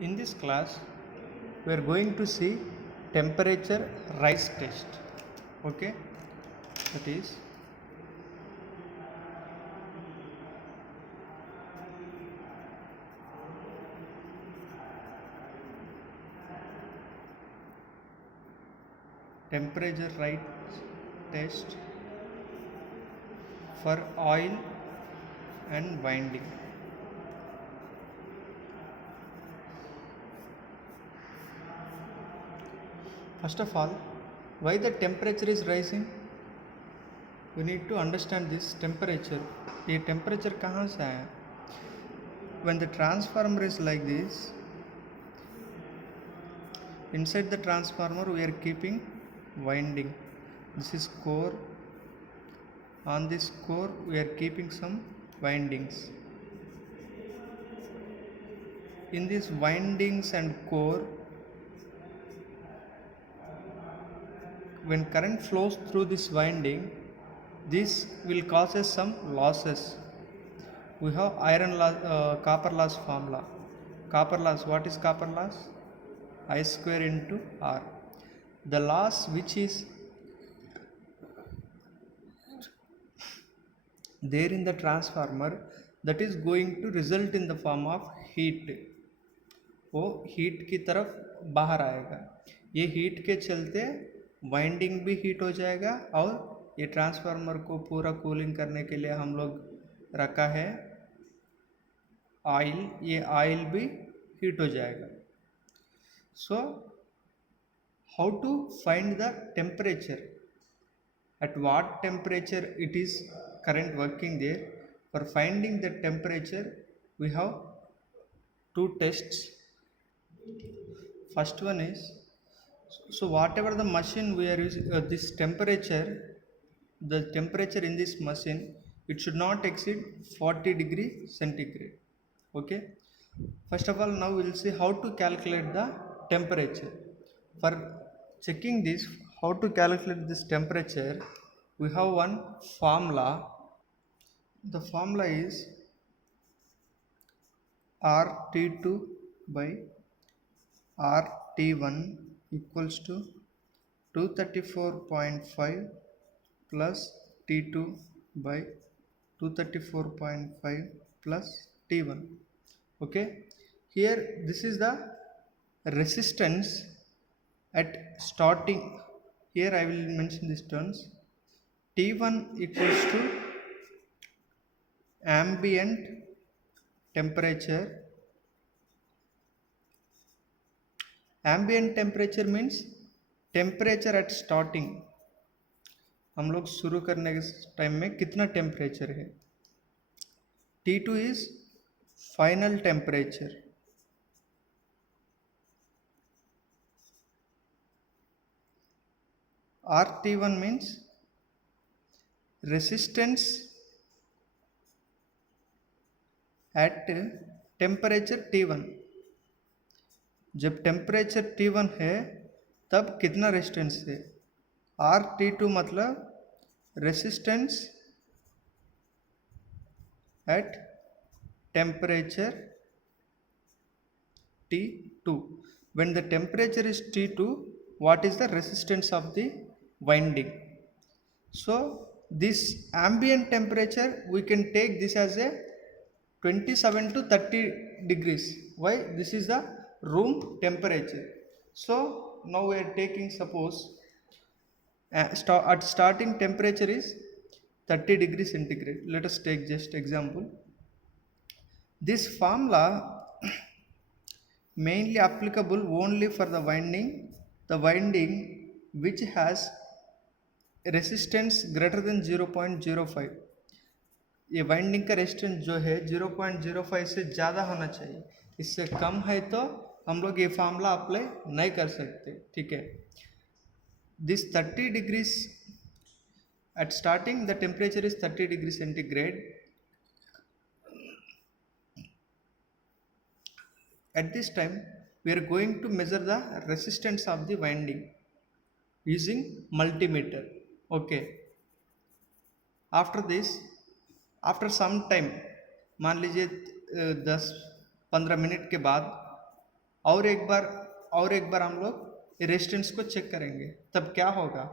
In this class, we are going to see temperature rise test. Okay, that is temperature rise test for oil and winding. First of all, why the temperature is rising? We need to understand this temperature. ये temperature कहाँ से आया? When the transformer is like this, inside the transformer we are keeping winding. This is core. On this core we are keeping some windings. In these windings and core, when current flows through this winding, this will causes some losses. We have copper loss formula. Copper loss, what is copper loss? I square into R. The loss which is there in the transformer, that is going to result in the form of heat. वो heat की तरफ बाहर आएगा. ये heat के चलते winding भी heat हो जाएगा और ये ट्रांसफार्मर को पूरा कूलिंग करने के लिए हम लोग रखा है ऑयल. ये ऑयल भी हीट हो जाएगा. So how to find the temperature, at what temperature it is current working there? For finding the temperature we have two tests. First one is, so whatever the machine we are using, this temperature, the temperature in this machine, it should not exceed 40 degree centigrade. Okay, first of all, now we will see how to calculate the temperature. For checking this, how to calculate this temperature, we have one formula. The formula is RT2 by RT1 equals to 234.5 plus T2 by 234.5 plus T1. Okay, here this is the resistance at starting. Here I will mention these terms. T1 equals to ambient temperature. Ambient temperature means temperature at starting. हम लोग शुरू करने के time में कितना temperature है. T2 is final temperature. RT1 means resistance at temperature T1. जब temperature T1 है तब कितना रेजिस्टेंस है. RT2 मतलब resistance at temperature T2. When the temperature is T2, what is the resistance of the winding? So this ambient temperature we can take this as a 27 to 30 degrees. Why? This is the room temperature. So now we are taking, suppose at starting temperature is 30 degrees centigrade. Let us take just example. This formula mainly applicable only for the winding which has resistance greater than 0.05. ये winding का resistance जो है 0.05 से ज़्यादा होना चाहिए. इससे कम है तो हम लोग ये फार्मूला अप्लाई नहीं कर सकते. ठीक है. This 30 degrees at starting the temperature is 30 degrees centigrade. At this time we are going to measure the resistance of the winding using multimeter. Okay, after this, after some time, मान लीजिए 10-15 minute के बाद और एक बार हम लोग resistance को check करेंगे, तब क्या होगा,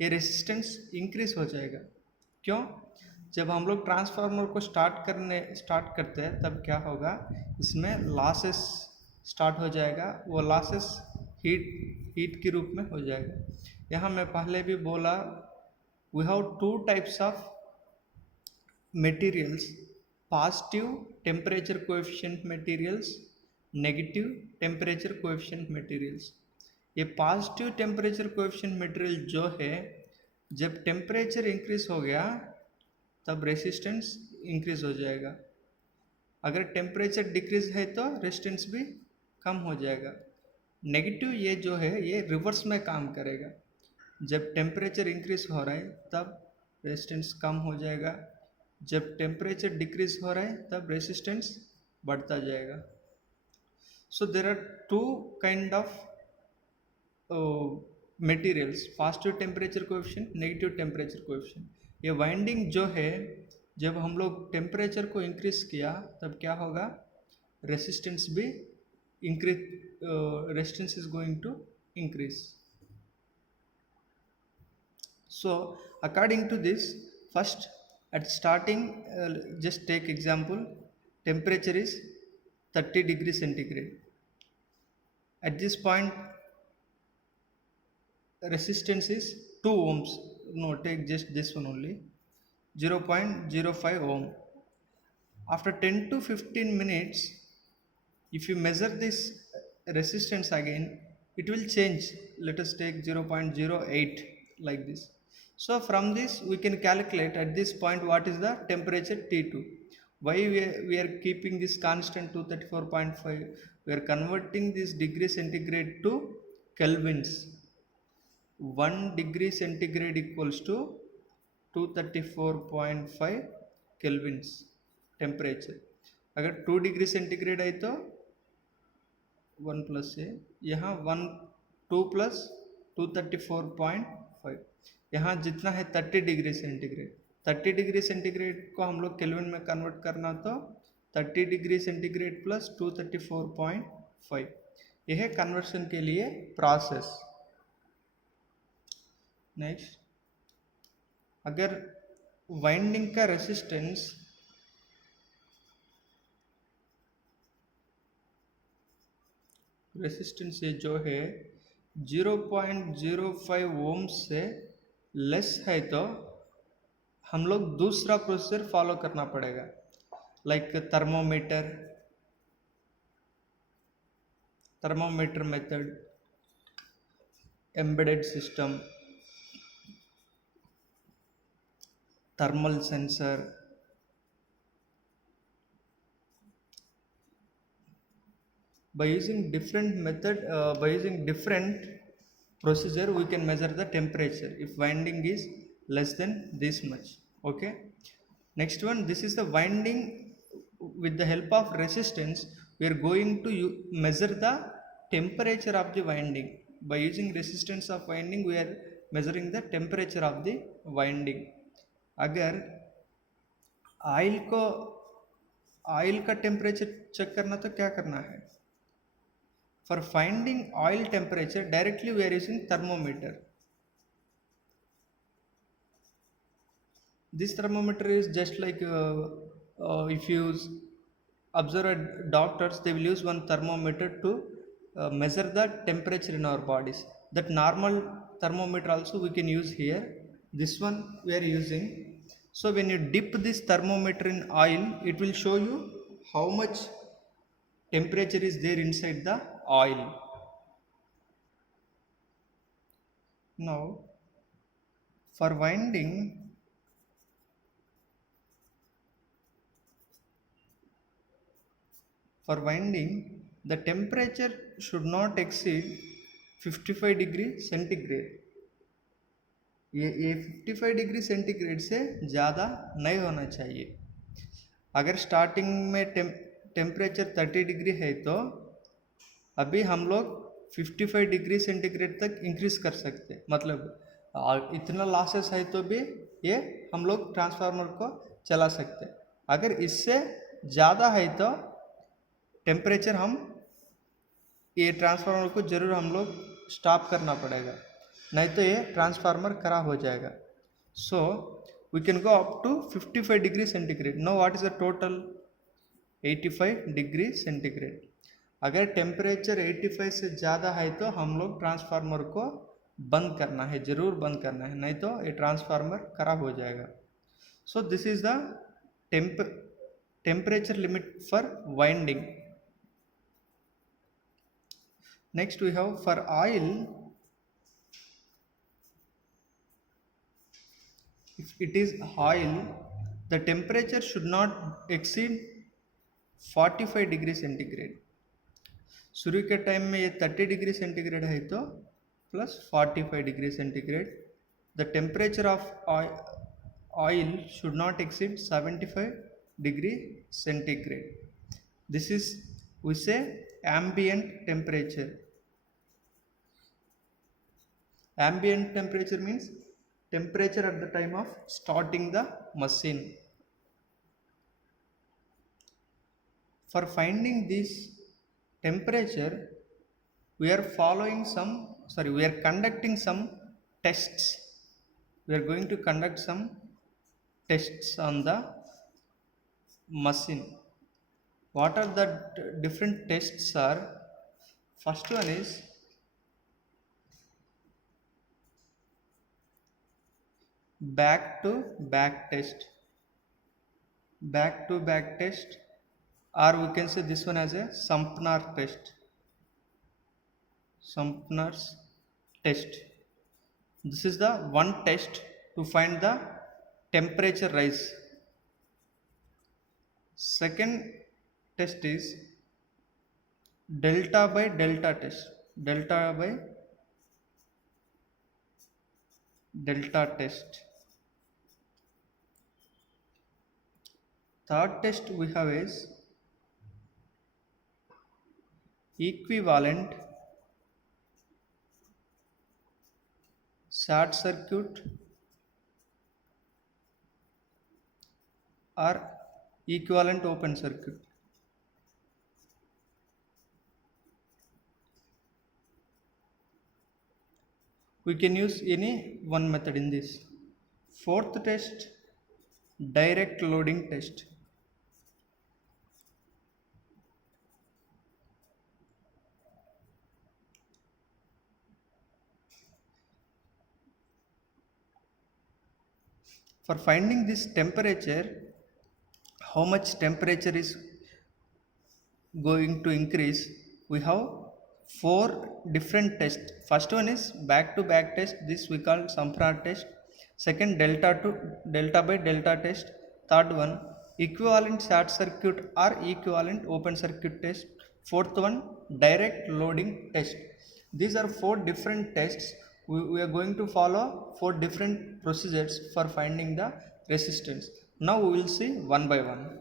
ये रेजिस्टेंस इंक्रीज हो जाएगा। क्यों? जब हम लोग ट्रांसफार्मर को स्टार्ट करते हैं तब क्या होगा, इसमें लॉसेस स्टार्ट हो जाएगा, वो लॉसेस हीट के रूप में हो जाएगा। यहाँ मैं पहले भी बोला, we have two types of materials: positive temperature coefficient materials, negative temperature coefficient materials। ये पॉजिटिव टेम्परेचर कोएफिशिएंट मटेरियल जो है, जब टेम्परेचर इंक्रीज हो गया तब रेसिस्टेंस इंक्रीज हो जाएगा। अगर टेम्परेचर डिक्रीज है तो रेजिस्टेंस भी कम हो जाएगा। नेगेटिव ये जो है ये रिवर्स में काम करेगा, जब टेम्परेचर इंक्रीज हो रहा है तब रेजिस्टेंस कम हो जाएगा, जब टेम्परेचर डिक्रीज हो रहा है तब रेजिस्टेंस बढ़ता जाएगा। So there are two kind of materials: positive temperature coefficient, negative temperature coefficient. ये वाइंडिंग जो है, जब हम लोग टेम्परेचर को इंक्रीज किया तब क्या होगा, रेजिस्टेंस भी increase, resistance is going to increase. So according to this, first at starting, just take example, temperature is 30 degrees centigrade. At this point resistance is 2 ohms. No, take just this one only, 0.05 ohm. After 10 to 15 minutes, if you measure this resistance again, it will change. Let us take 0.08 like this. So from this we can calculate at this point what is the temperature T2. Why we are keeping this constant 234.5? We are converting this degree centigrade to kelvins. 1 degree centigrade equals to 234.5 kelvins temperature. अगर 2 degree centigrade है तो 1 plus है, यहाँ 2 plus 234.5, यहाँ जितना है 30 degree centigrade. 30 degree centigrade को हम लोग केल्विन में कन्वर्ट करना तो 30 डिग्री सेंटीग्रेड प्लस 234.5, यह है कन्वर्शन के लिए प्रोसेस। नेक्स्ट, अगर वाइंडिंग का रेसिस्टेंस ये जो है 0.05 ओम से लेस है तो हम लोग दूसरा प्रोसीजर फॉलो करना पड़ेगा, like thermometer method, embedded system, thermal sensor. By using different procedure, we can measure the temperature if winding is less than this much. Okay, next one, this is the winding. With the help of resistance, we are going to measure the temperature of the winding. By using resistance of winding, we are measuring the temperature of the winding. अगर oil का temperature check करना तो क्या करना है? For finding oil temperature, directly we are using thermometer. This thermometer is just like if you observe doctors, they will use one thermometer to measure the temperature in our bodies. That normal thermometer also we can use here. This one we are using. So when you dip this thermometer in oil, it will show you how much temperature is there inside the oil. Now for winding, the temperature should not exceed 55 degree centigrade. ये 55 degree centigrade से ज़्यादा नहीं होना चाहिए। अगर starting में temperature 30 degree है तो अभी हम लोग 55 डिग्री सेंटीग्रेड तक इंक्रीज कर सकते हैं, मतलब इतना लॉसेस है तो भी ये हम लोग ट्रांसफार्मर को चला सकते हैं। अगर इससे ज़्यादा है तो टेम्परेचर हम ये ट्रांसफार्मर को जरूर हम लोग स्टॉप करना पड़ेगा, नहीं तो ये ट्रांसफार्मर खराब हो जाएगा. So we can go up to 55 degree centigrade. No what is the total? 85 degree centigrade. अगर टेम्परेचर 85 से ज़्यादा है तो हम लोग ट्रांसफार्मर को बंद करना है, ज़रूर बंद करना है, नहीं तो ये ट्रांसफार्मर खराब हो जाएगा. So this is the temperature limit for winding. Next we have for oil, if it is oil, the temperature should not exceed 45 degree centigrade. शुरू के टाइम में ये 30 डिग्री सेंटीग्रेड है तो plus 45 degree centigrade. The temperature of oil should not exceed 75 degree centigrade. This is we say ambient temperature. Ambient temperature means temperature at the time of starting the machine. For finding this temperature, we are conducting some tests. We are going to conduct some tests on the machine. What are the different tests are? First one is back to back test. Back to back test, or we can say this one as a Sumpner test. Sumpner's test. This is the one test to find the temperature rise. Second test is delta by delta test. Delta by delta test. Third test we have is equivalent short circuit or equivalent open circuit. We can use any one method in this. Fourth test, direct loading test. For finding this temperature, how much temperature is going to increase, we have four different tests. First one is back to back test. This we call Sumpner test. Second, delta by delta test. Third one, equivalent short circuit or equivalent open circuit test. Fourth one, direct loading test. These are four different tests. We are going to follow four different procedures for finding the resistance. Now we will see one by one.